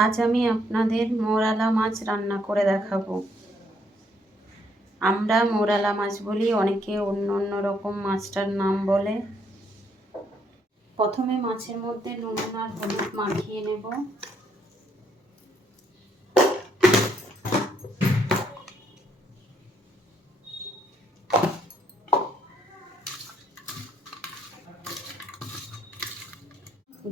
আজ আমি আপনাদের মোরালা মাছ রান্না করে দেখাবো। আমরা মোরালা মাছ বলি, অনেকে অন্য অন্য রকম মাছটার নাম বলে। প্রথমে মাছের মধ্যে নুন আর হলুদ মাখিয়ে নেব।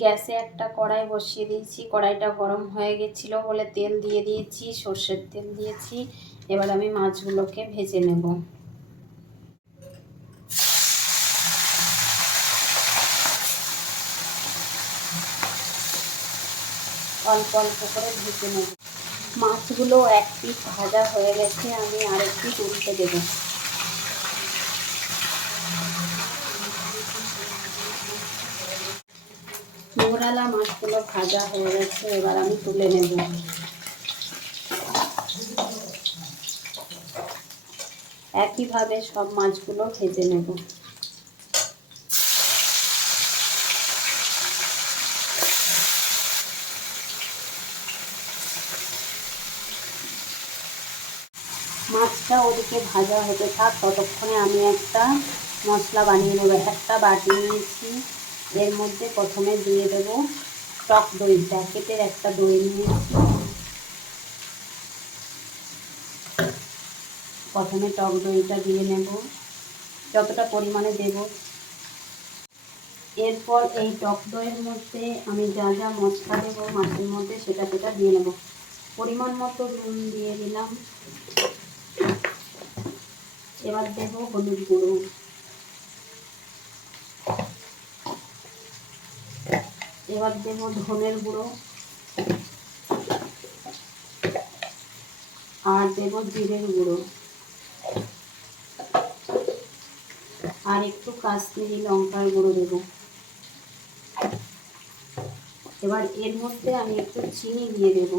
গ্যাসে একটা কড়াই বসিয়ে দিয়েছি। কড়াইটা গরম হয়ে গেছিল বলে তেল দিয়ে দিয়েছি, সর্ষের তেল দিয়েছি। এবার আমি মাছগুলোকে ভেজে নেব। অল্প অল্প করে ভেজে নেব। মাছগুলো এক পিস ভাজা হয়ে গেছে, আমি আরেক পিস উল্টে দেবো। মোরালা মাছগুলো ভাজা হয়ে গেছে, এবার আমি তুলে নেব। একইভাবে সব মাছগুলো ভেজে নেব। মাছটা ওদিকে ভাজা হতে থাক, ততক্ষণে আমি একটা মশলা বানিয়ে নেব। একটা বাটি নিয়েছি। এর মধ্যে প্রথমে দিয়ে দেব টক দই, প্যাকেটের একটা দই নিয়ে। প্রথমে টক দইটা দিয়ে নেব, যতটা পরিমাণে দেব। এরপর এই টক দইয়ের মধ্যে আমি যা যা মশলা দেবো, মাছের মধ্যে সেটা সেটা দিয়ে নেব। পরিমাণ মতো নুন দিয়ে দিলাম। এবার দেব হলুদ গুঁড়ো। এবার দেবো ধনের গুঁড়ো। আর দেব জিরের গুঁড়ো। আর একটু কাশ্মীরি লঙ্কার গুঁড়ো দেব। এবার এর মধ্যে আমি একটু চিনি দিয়ে দেব।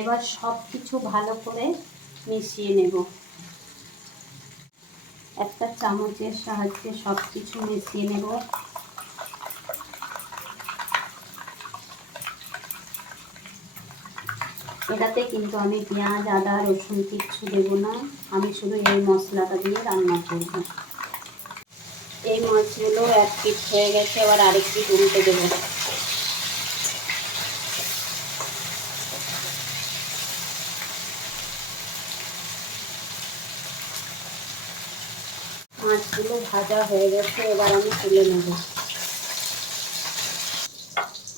এবার সব কিছু ভালো করে মিশিয়ে নেব। একটা চামচের সাহায্যে সব কিছু মিশিয়ে নেব। এটাতে কিন্তু আমি পেঁয়াজ, আদা, রসুন কিচ্ছু দেব না। আমি শুধু এই মশলাটা দিয়ে রান্না করব। এই মাছগুলো এক পিট হয়ে গেছে আবার আরেক পিট উল্টে দেবো। মাছগুলো ভাজা হয়ে গেছে, এবার আমি তুলে নেব।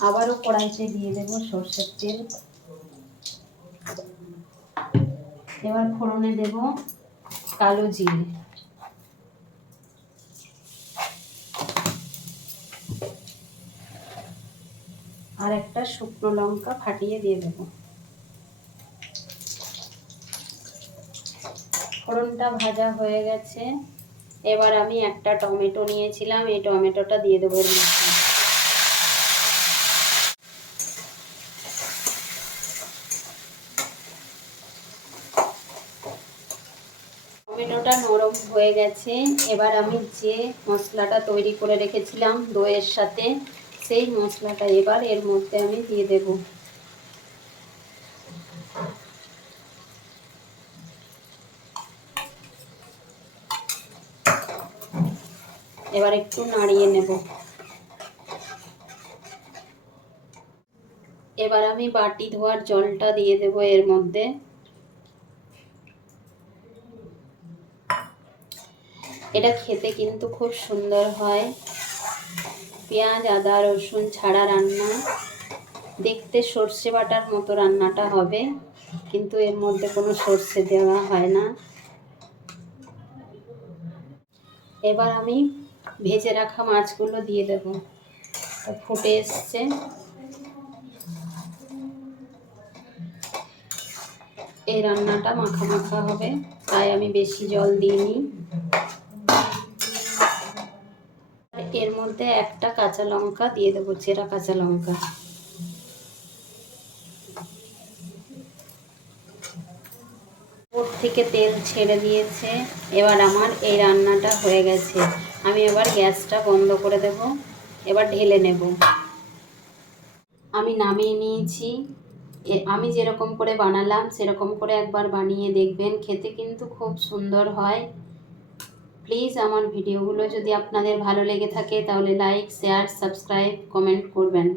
আবারও কড়াইতে দিয়ে দেব সর্ষের তেল। এবার ফোড়নে দেব কালো জিরে। আর একটা শুকনো লঙ্কা ফাটিয়ে দিয়ে দেব। ফোড়নটা ভাজা হয়ে গেছে। এবার আমি একটা টমেটো নিয়েছিলাম, এই টমেটোটা দিয়ে দেবো এর মধ্যে। টমেটোটা নরম হয়ে গেছে। এবার আমি যে মশলাটা তৈরি করে রেখেছিলাম দইয়ের সাথে, সেই মশলাটা এবার এর মধ্যে আমি দিয়ে দেবো। এবার একটু নাড়িয়ে নেব। এবার আমি বাটি ধোয়ার জলটা দিয়ে দেব এর মধ্যে। এটা খেতে কিন্তু খুব সুন্দর হয়। পেঁয়াজ, আদা, রসুন ছাড়া রান্না। দেখতে সর্ষে বাটার মতো রান্নাটা হবে, কিন্তু এর মধ্যে কোনো সর্ষে দেওয়া হয় না। এবার আমি ভেজে রাখা মাছগুলো দিয়ে দেব। ফুটে এসছে। এই রান্নাটা মাখা মাখা হবে, তাই আমি বেশি জল দিইনি। এর মধ্যে একটা কাঁচা লঙ্কা দিয়ে দেবো, চেরা কাঁচা লঙ্কা। উপর থেকে তেল ছেড়ে দিয়েছে। এবার আমার এই রান্নাটা হয়ে গেছে। আমি এবার গ্যাসটা বন্ধ করে দেব, এবার ঢেলে নেব। আমি নামিয়ে নিয়েছি। আমি যেরকম করে বানালাম, সেরকম করে একবার বানিয়ে দেখবেন, খেতে কিন্তু খুব সুন্দর হয়। প্লিজ আমার ভিডিওগুলো যদি আপনাদের ভালো লেগে থাকে, তাহলে লাইক, শেয়ার, সাবস্ক্রাইব, কমেন্ট করবেন।